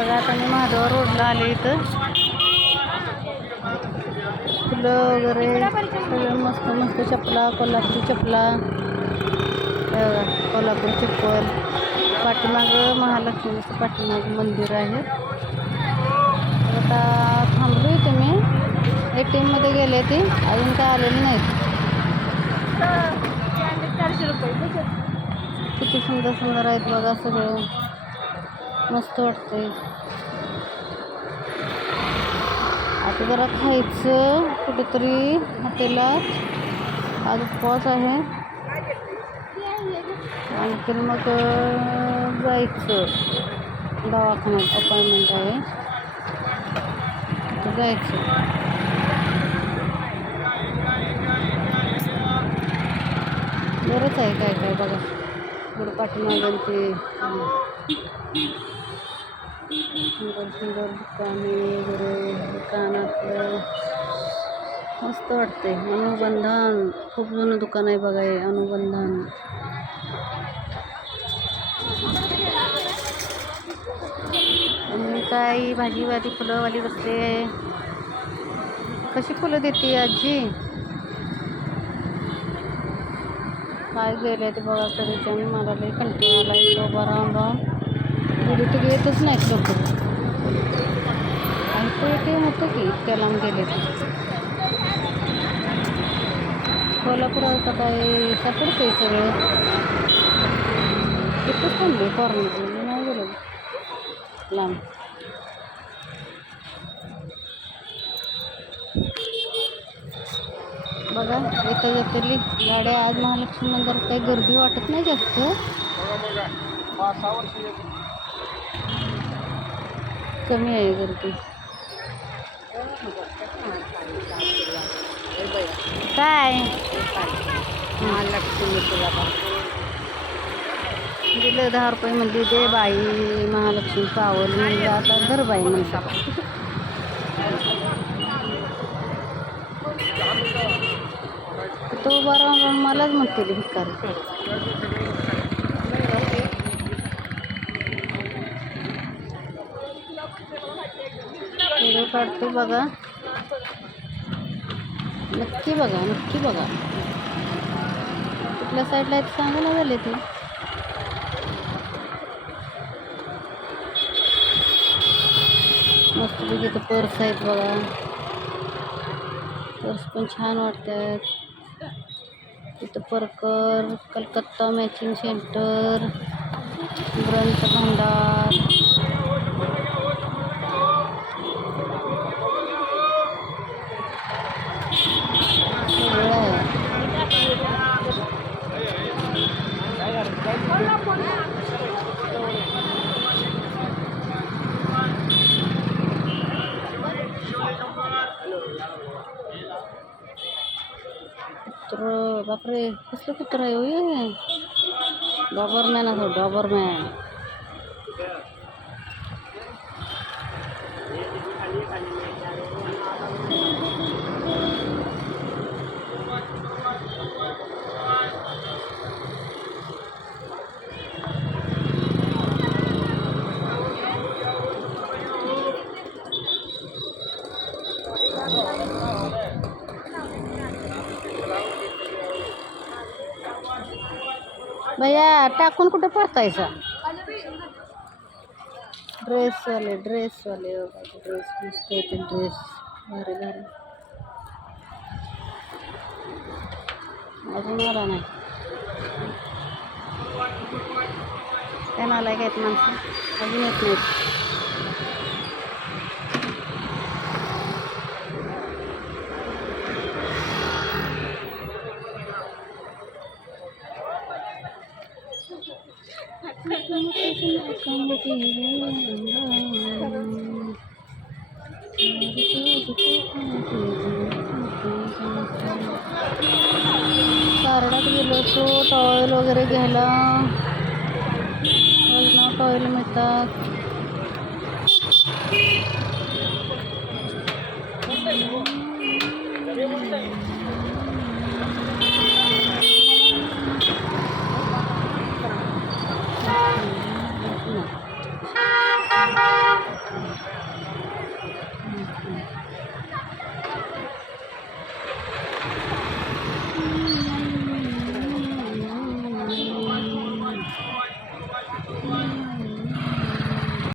बघा आता मी महादेव रोडला आले इथं. फुलं वगैरे सगळं मस्त मस्त चपला, कोल्हापुरी चपला, कोल्हापूर चप्पल. पाठीमागं महालक्ष्मीचं पाठीमागं मंदिर आहे. आता थांबलो इथे मी. ATM मध्ये गेले ती अजून काय आलेली नाहीत. 400 रुपये. किती सुंदर सुंदर आहेत बघा, सगळं मस्त वाटतंय. आता जरा खायचं कुठेतरी हॉटेलात. आज उपवास आहे. आणखी मग जायचं दवाखान्यात, अपॉइंटमेंट आहे तर जायचं. बरंच आहे काय काय बघा. पुढं पाठीमागं ते सुंदर सुंदर दुकाने वगैरे. दुकानातलं मस्त वाटते. अनुबंधन खूप जुनं दुकान आहे बघा हे, अनुबंधन. आणि काही भाजीवाली फुलंवाली बसले. कशी फुलं देते आजी? काय गेले ते बघा तरीच्या. मला लई कंटाळा आला इथं उभा राहून राहून. घरी तर येतच नाहीत लोक. आणि ते होतं की इतक्या लांब गेले ते. कोल्हापुरात आता काय सापडतंय सगळं. तिथंच थांबले कॉर्नर, नाही गेलं लांब. बघा येता येतली गाड्या. आज महालक्ष्मी मंदिरात काही गर्दी वाटत नाही जास्त. कमी आहे गर्दी. काय महालक्ष्मी दिलं 10 रुपये म्हणली. दे बाई महालक्ष्मी पावल म्हणलं. आता धर बाई म्हणता. तो उभा राहून मलाच म्हणते भिकारी. व्हिडिओ काढते बघा. नक्की बघा, नक्की बघा. कुठल्या साईडला आहेत सांगा ना. झाले ते मस्त पैकी. तर पर्स आहेत बघा. पर्स पण छान वाटतात. इथं परकर, कलकत्ता मॅचिंग सेंटर, ग्रंथ भांडार. सगळं आहे. कुत्र, बापरे कसलं कुत्र आहे हो. डॉबरमॅन असं, डॉबरमॅन. भैया टाकून कुठे पडतायचा? ड्रेसवाले ड्रेस मस्त येते. ड्रेस भारी भारी. अजून आला नाही. काय नालायक आहेत माणसं, अजून येत नाहीत. कारडात गेलो होतो टॉवेल वगैरे घ्यायला. टॉवेल मिळतात.